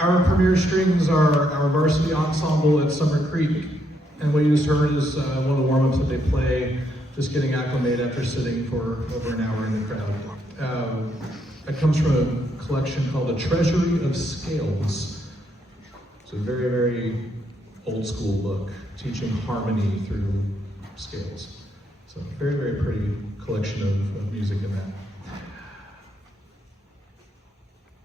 Our premier strings are our varsity ensemble at Summer Creek, and what you just heard is one of the warm-ups that they play, just getting acclimated after sitting for over an hour in the crowd. It comes from a collection called A Treasury of Scales. It's a very, very old school book, teaching harmony through scales. So very, very pretty collection of music in that.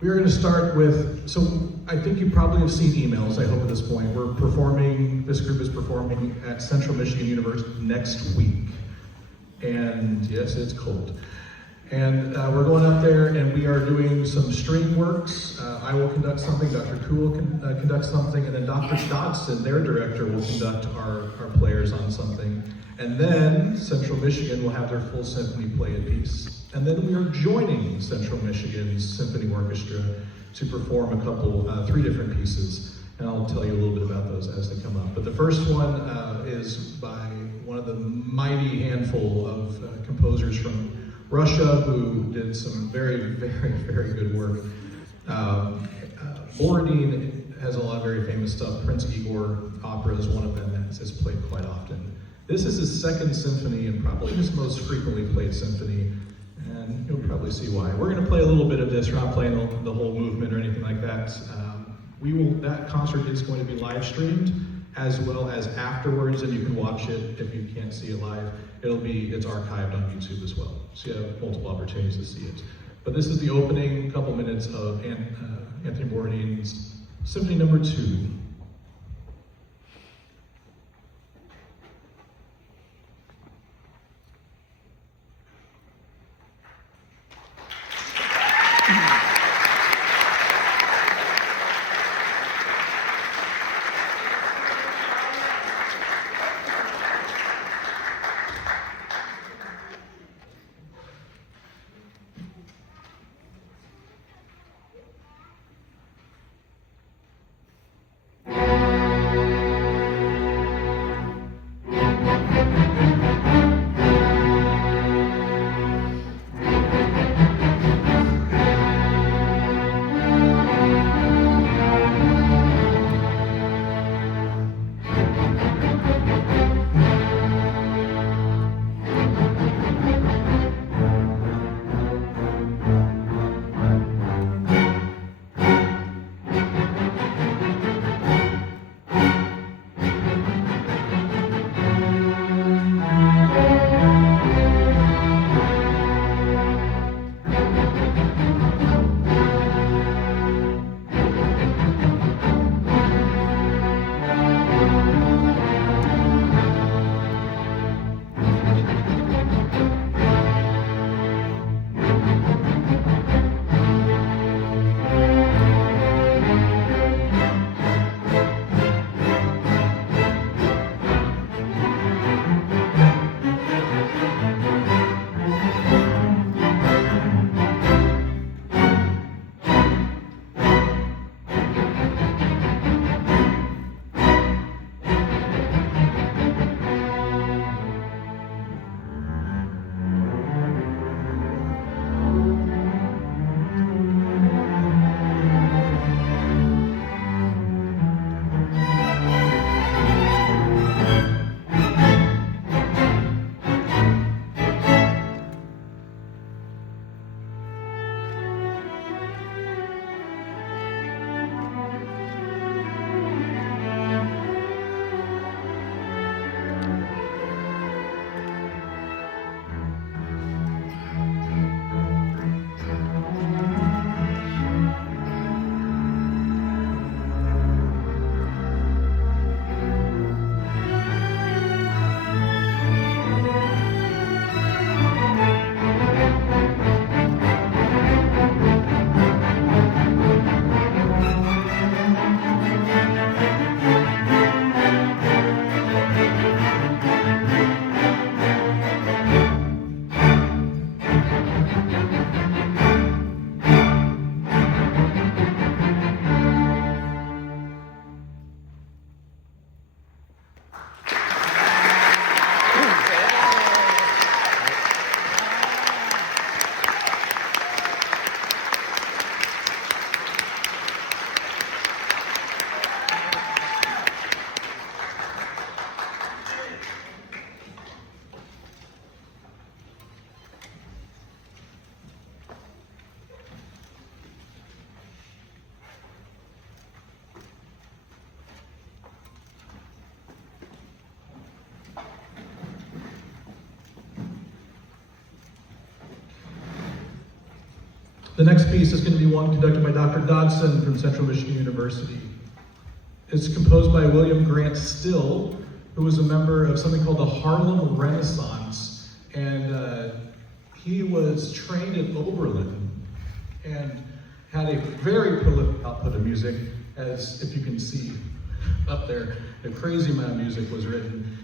We are going to start with, so I think you probably have seen emails, I hope at this point. This group is performing at Central Michigan University next week. And yes, it's cold. And we're going up there and we are doing some string works. I will conduct something, Dr. Kuhl will conduct something, and then Dr. Dodson, their director, will conduct our players on something. And then Central Michigan will have their full symphony play a piece. And then we are joining Central Michigan's Symphony Orchestra to perform three different pieces. And I'll tell you a little bit about those as they come up. But the first one is by one of the mighty handful of composers from Russia who did some very, very, very good work. Borodin has a lot of very famous stuff. Prince Igor opera is one of them that is played quite often. This is his second symphony and probably his most frequently played symphony, and you'll probably see why. We're going to play a little bit of this. We're not playing the whole movement or anything like that. That concert is going to be live streamed as well as afterwards, and you can watch it if you can't see it live. It's archived on YouTube as well, so you have multiple opportunities to see it. But this is the opening couple minutes of Anthony Borodin's Symphony Number 2. The next piece is going to be one conducted by Dr. Dodson from Central Michigan University. It's composed by William Grant Still, who was a member of something called the Harlem Renaissance, and he was trained at Oberlin and had a very prolific output of music, as if you can see up there, a crazy amount of music was written.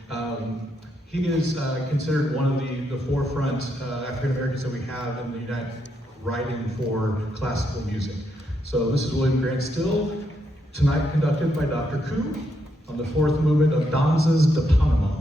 He is considered one of the forefront African Americans that we have in the United writing for classical music. So this is William Grant Still, tonight conducted by Dr. Koo on the fourth movement of Danzas de Panama.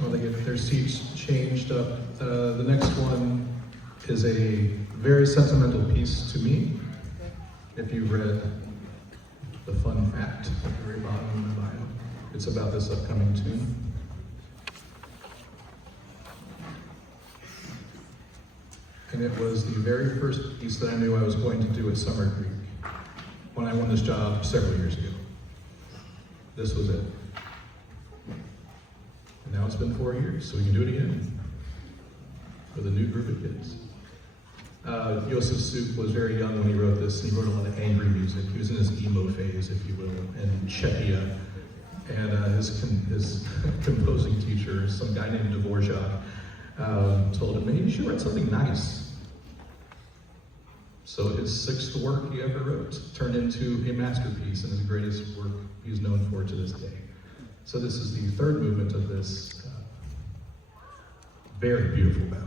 Well, they get their seats changed up. The next one is a very sentimental piece to me. if you read the fun fact at the very bottom of the bio, it's about this upcoming tune. And it was the very first piece that I knew I was going to do at Summer Creek when I won this job several years ago. This was it. And now it's been 4 years, so we can do it again with a new group of kids. Joseph Suk was very young when he wrote this, and he wrote a lot of angry music. He was in his emo phase, if you will, in Czechia. And his composing teacher, some guy named Dvorak, told him, "Hey, you should write something nice." So his sixth work he ever wrote turned into a masterpiece and his greatest work he's known for to this day. So this is the third movement of this very beautiful ballad.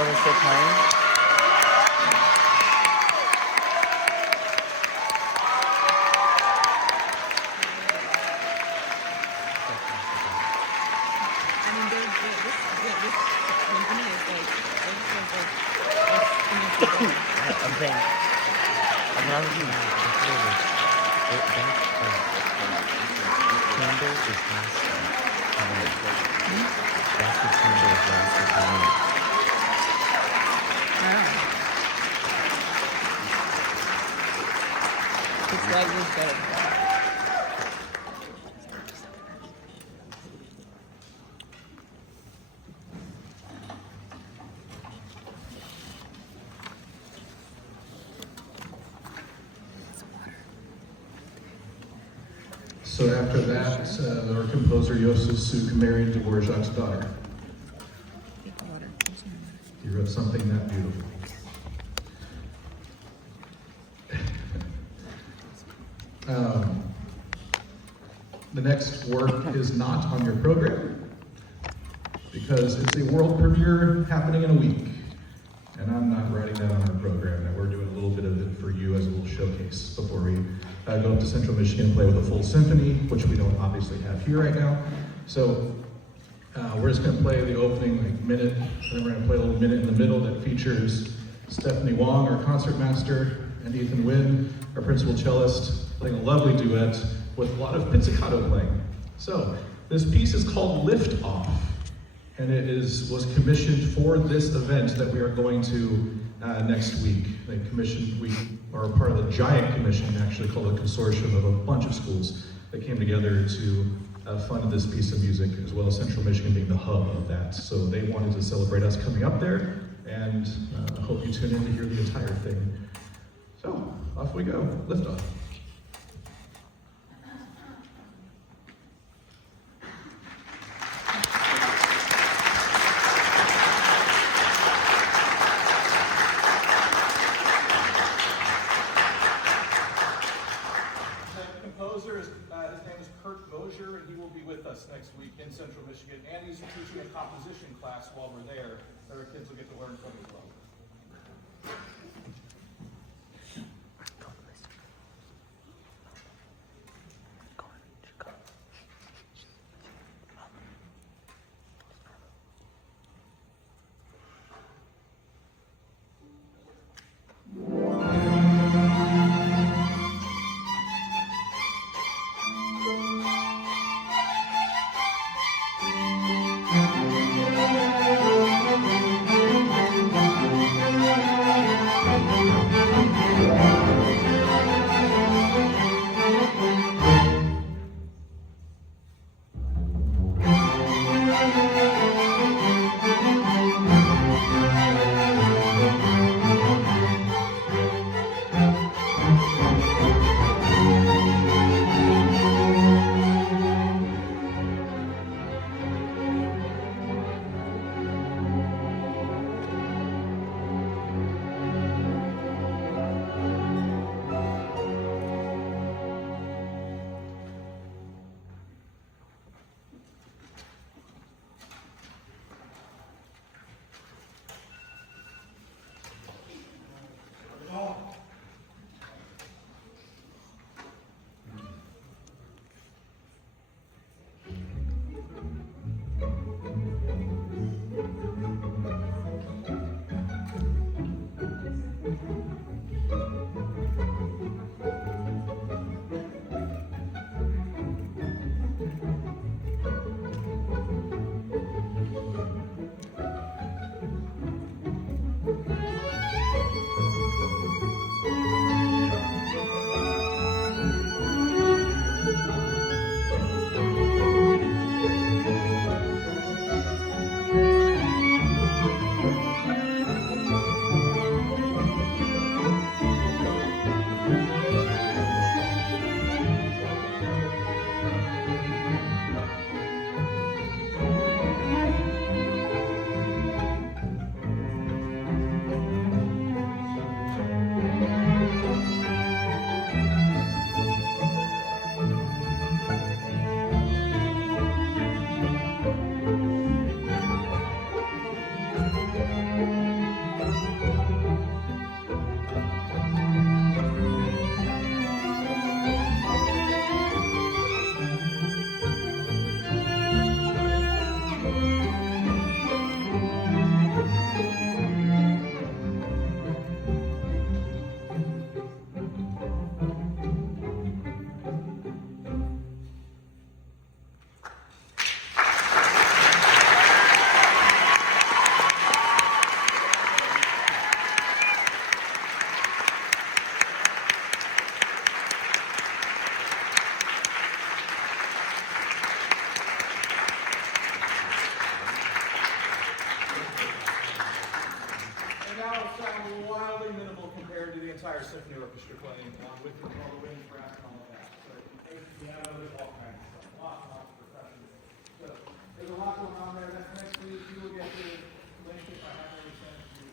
What is it playing? I mean, this company is like, I'm saying, I'm not really mad. Candle is lasting. That's the candle is lasting for me. it's like this good. So after that, our composer Yosef Suk married Dvorak's daughter. Take water. He wrote something that beautiful. The next work is not on your program because it's a world premiere happening in a week. And I'm not writing that on our program, and we're doing a little bit of it for you as a little showcase before we go up to Central Michigan and play with a full symphony, which we don't obviously have here right now. So we're just gonna play the opening minute, and then we're gonna play a little minute in the middle that features Stephanie Wong, our concertmaster, and Ethan Wynn, our principal cellist, playing a lovely duet with a lot of pizzicato playing. So this piece is called Lift Off, and it was commissioned for this event that we are going to next week. We are part of the giant commission, actually called a consortium of a bunch of schools that came together to fund this piece of music, as well as Central Michigan being the hub of that. So they wanted to celebrate us coming up there, and I hope you tune in to hear the entire thing. So off we go, lift off. And he will be with us next week in Central Michigan, and he's teaching a composition class while we're there that our kids will get to learn from as well. orchestra playing along with all the wind brass and all of that. So there's piano, there's all kinds of stuff, lots of percussion. So there's a lot going on there. Next week you will get the link if I haven't already sent you.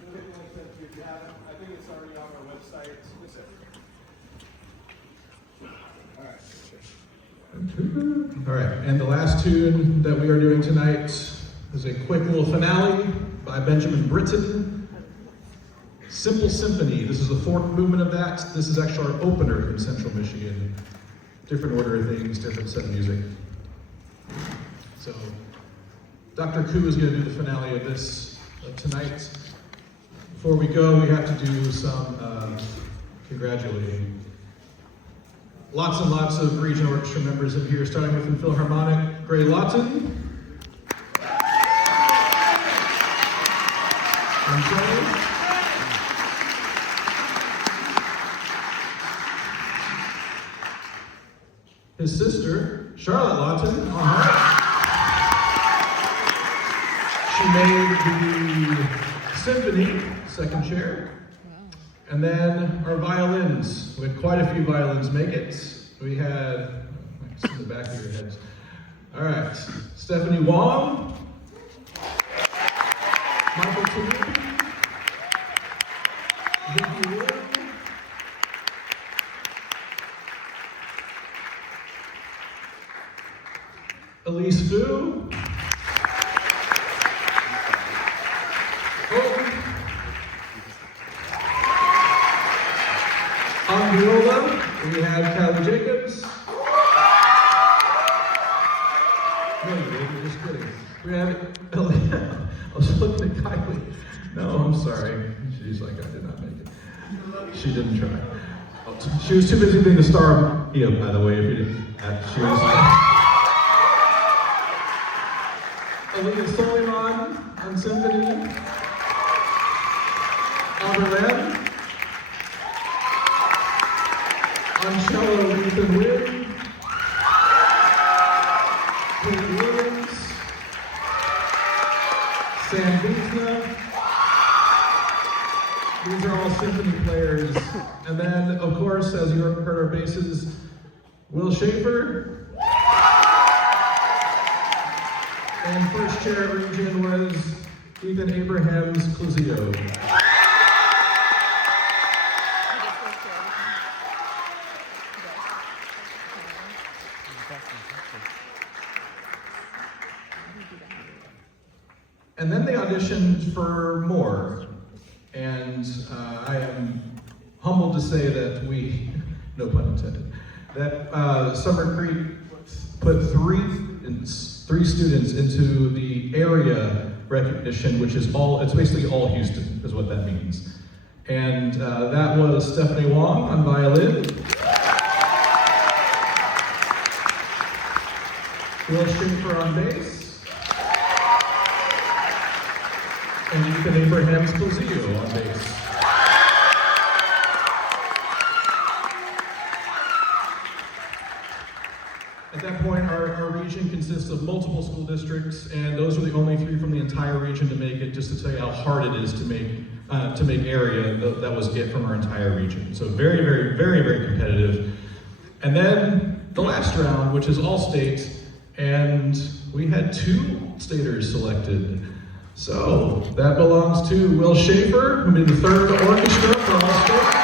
You'll get the link sent to you if you haven't. I think it's already on our website. That's it. All right, and the last tune that we are doing tonight is a quick little finale by Benjamin Britten. Simple Symphony. This is the fourth movement of that. This is actually our opener in Central Michigan. Different order of things, different set of music. So, Dr. Koo is going to do the finale of this tonight. Before we go, we have to do some congratulating. Lots and lots of regional orchestra members in here, starting with the Philharmonic, Gray Lawton. And Joe. His sister, Charlotte Lawton, on harp. She made the symphony, second chair. And then our violins. We had quite a few violins make it. We had, it's in the back of your heads. All right, Stephanie Wong, Michael Toulouse, Vicki Wood, Elise Fu, on viola, we had Callie Jacobs. No, you didn't, just kidding. We had, I was looking at Kylie. No, I'm sorry. She's like, I did not make it. She didn't try. She was too busy being the star of Mia, by the way, if you didn't. She was. Alina Soliman on symphony. Alberlin. On cello, Ethan Wynn, Kate Williams, Sam Beesna. These are all symphony players. And then, of course, as you heard our basses, Will Schaefer. And first chair region was Ethan Abrahams Cluzio. And then they auditioned for more. And I am humbled to say that we, no pun intended, that Summer Creek put three students into the area recognition, which is it's basically all Houston, is what that means. And that was Stephanie Wong on violin, Will Schaefer on bass, and Ethan Abrahams Cluzio on bass. At that point, our region consists of multiple school districts, and those were the only three from the entire region to make it, just to tell you how hard it is to make area. That was it from our entire region. So very, very, very, very competitive. And then the last round, which is all state, and we had 2 staters selected. So that belongs to Will Schaefer, who made the third orchestra for all state.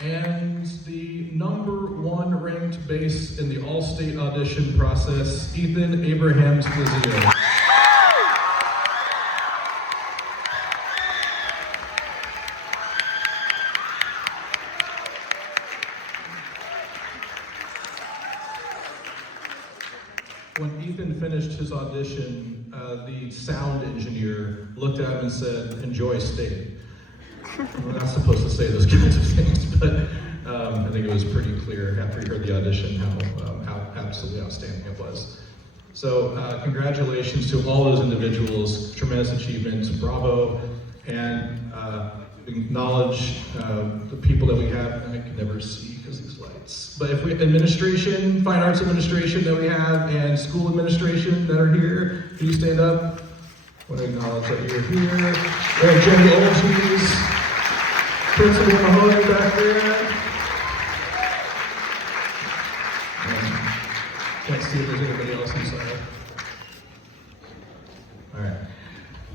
And the #1 ranked bass in the all-state audition process, Ethan Abrahams Cluzio. When Ethan finished his audition, the sound engineer looked at him and said, "Enjoy state." We're not supposed to say those kinds of things, but I think it was pretty clear after he heard the audition how absolutely outstanding it was. So congratulations to all those individuals, tremendous achievements, bravo. And acknowledge the people that we have. I can never see because these lights. But if we administration, fine arts administration that we have, and school administration that are here, can you stand up? I want to acknowledge that you're here. We have Jenny Olgees, Principal Mahoney back there. Can't see if there's anybody else inside. All right.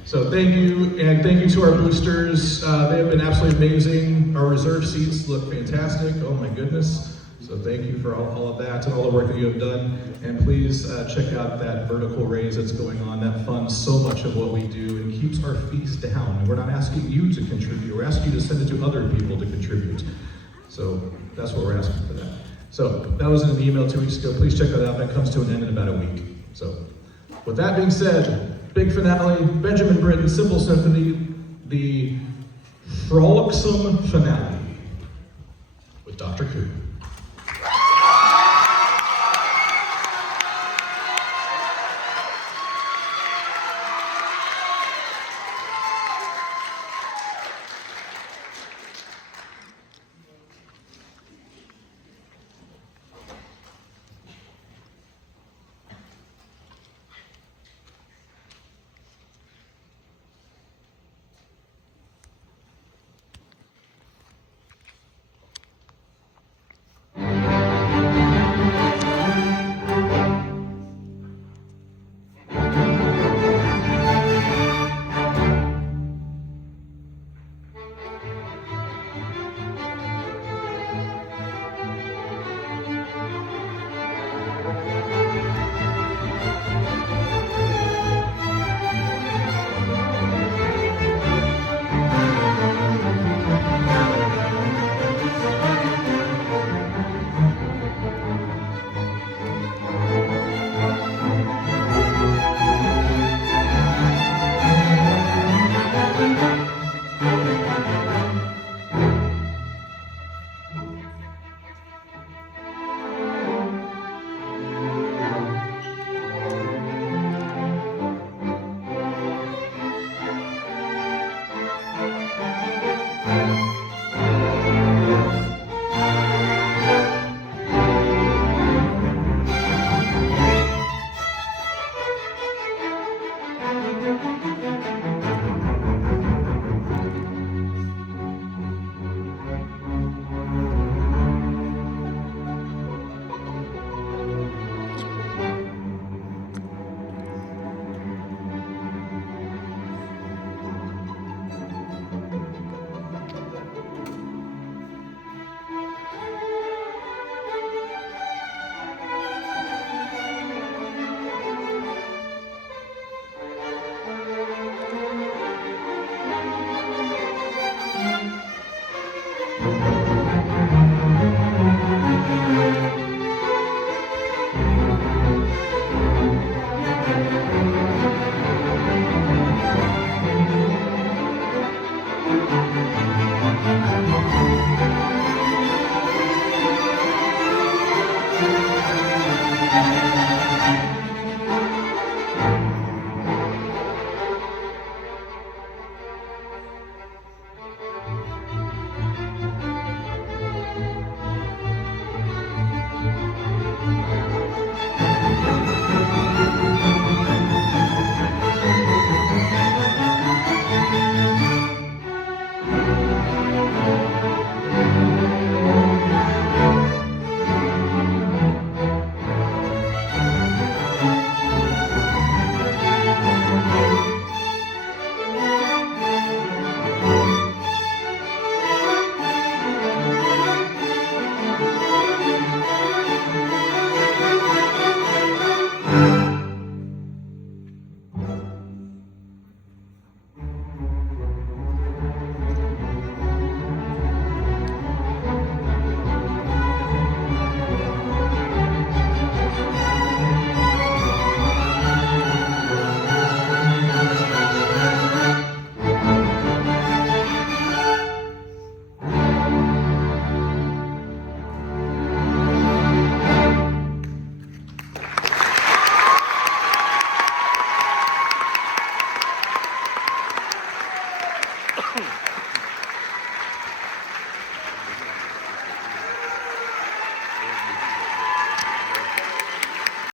So thank you, and thank you to our boosters. They have been absolutely amazing. Our reserve seats look fantastic. Oh my goodness. So thank you for all of that and all the work that you have done. And please check out that vertical raise that's going on. That funds so much of what we do and keeps our fees down. And we're not asking you to contribute. We're asking you to send it to other people to contribute. So that's what we're asking for that. So that was in an email 2 weeks ago. Please check that out. That comes to an end in about a week. So with that being said, big finale, Benjamin Britten, Simple Symphony, the frolicsome finale with Dr. Koo.